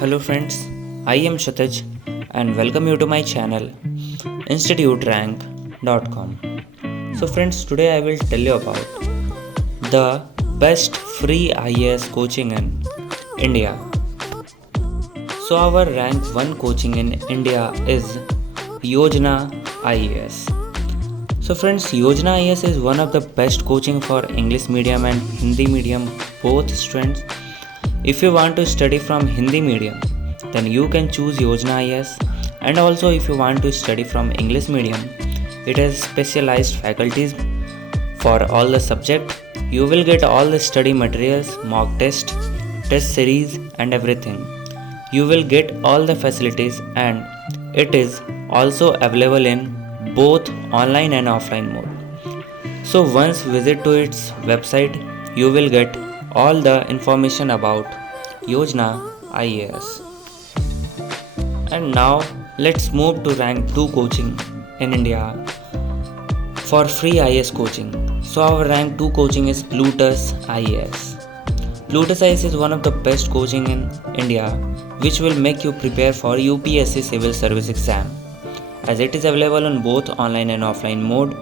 Hello friends, I am Kshitij and welcome you to my channel instituterank.com. So friends, today I will tell you about the best free IAS coaching in India. So our rank 1 coaching in India is Yojana IAS. So friends, Yojana IAS is one of the best coaching for English medium and Hindi medium both students. If you want to study from Hindi medium, then you can choose Yojana IAS, and also if you want to study from English medium, it has specialized faculties for all the subject. You will get all the study materials, mock test series and everything. You will get all the facilities and it is also available in both online and offline mode. So once visit to its website, you will get all the information about Yojana IAS. And now let's move to rank 2 coaching in India for free IAS coaching. So our rank 2 coaching is Plutus IAS. Plutus IAS is one of the best coaching in India which will make you prepare for UPSC civil service exam. As it is available on both online and offline mode,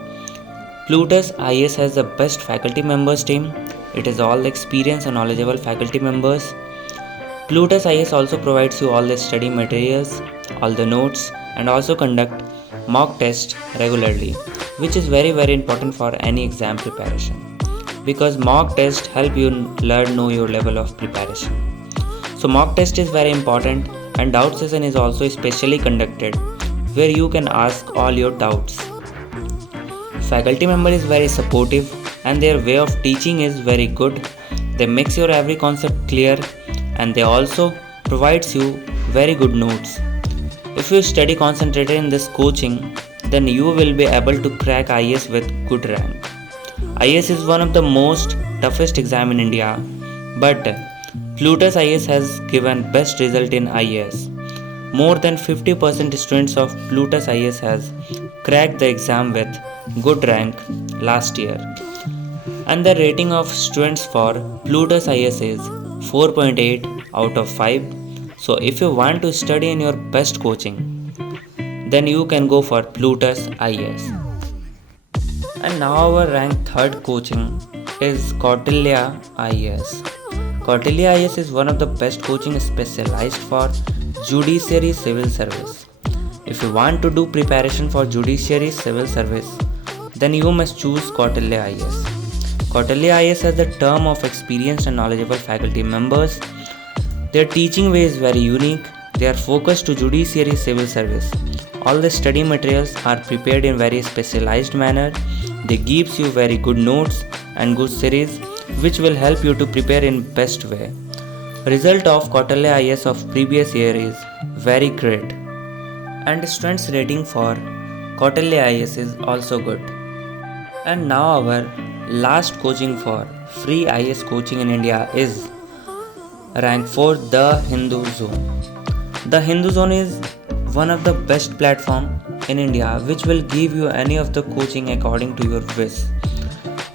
Plutus IAS has the best faculty members team. It has all the experienced and knowledgeable faculty members. Plutus IAS also provides you all the study materials, all the notes, and also conduct mock test regularly, which is very important for any exam preparation, because mock test help you know your level of preparation. So mock test is very important, and doubt session is also specially conducted where you can ask all your doubts. Faculty member is very supportive and their way of teaching is very good. They makes your every concept clear and they also provides you very good notes. If you study concentrated in this coaching, then you will be able to crack IAS with good rank. IAS is one of the most toughest exam in India, but Plutus IAS has given best result in IAS. More than 50% students of Plutus IAS has cracked the exam with good rank last year. And the rating of students for Plutus IAS is 4.8 out of 5. So if you want to study in your best coaching, then you can go for Plutus IAS. And now our rank 3rd coaching is Kautilya IAS. Kautilya IAS is one of the best coaching specialized for Judiciary Civil Service. If you want to do preparation for Judiciary Civil Service, then you must choose Kautilya IAS. Kautilya IAS has the term of experienced and knowledgeable faculty members. Their teaching way is very unique. They are focused to Judiciary Civil Service. All the study materials are prepared in very specialized manner. They gives you very good notes and good series which will help you to prepare in best way. Result of Kautilya IAS of previous year is very great, and students rating for Kautilya IAS is also good. And now our last coaching for free IAS coaching in India is rank 4 The Hindu Zone. The Hindu Zone is one of the best platform in India which will give you any of the coaching according to your wish.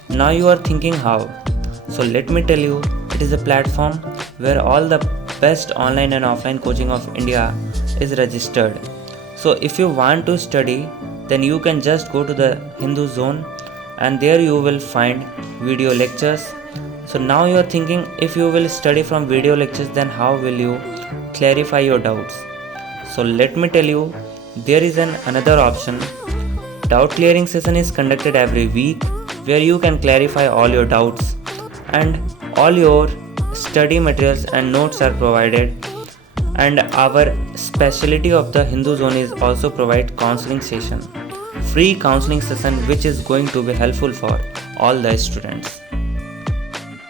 Now you are thinking how? So let me tell you, it is a platform where all the best online and offline coaching of India is registered. So if you want to study, then you can just go to the Hindu Zone and there you will find video lectures. So now you are thinking, if you will study from video lectures, then how will you clarify your doubts? So let me tell you, there is another option. Doubt clearing session is conducted every week where you can clarify all your doubts, and all your study materials and notes are provided. And our specialty of the Hindu Zone is also provide counseling session, free counseling session which is going to be helpful for all the students.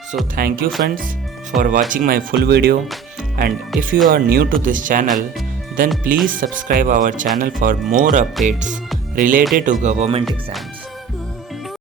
So thank you friends for watching my full video, and if you are new to this channel, then please subscribe our channel for more updates related to government exams.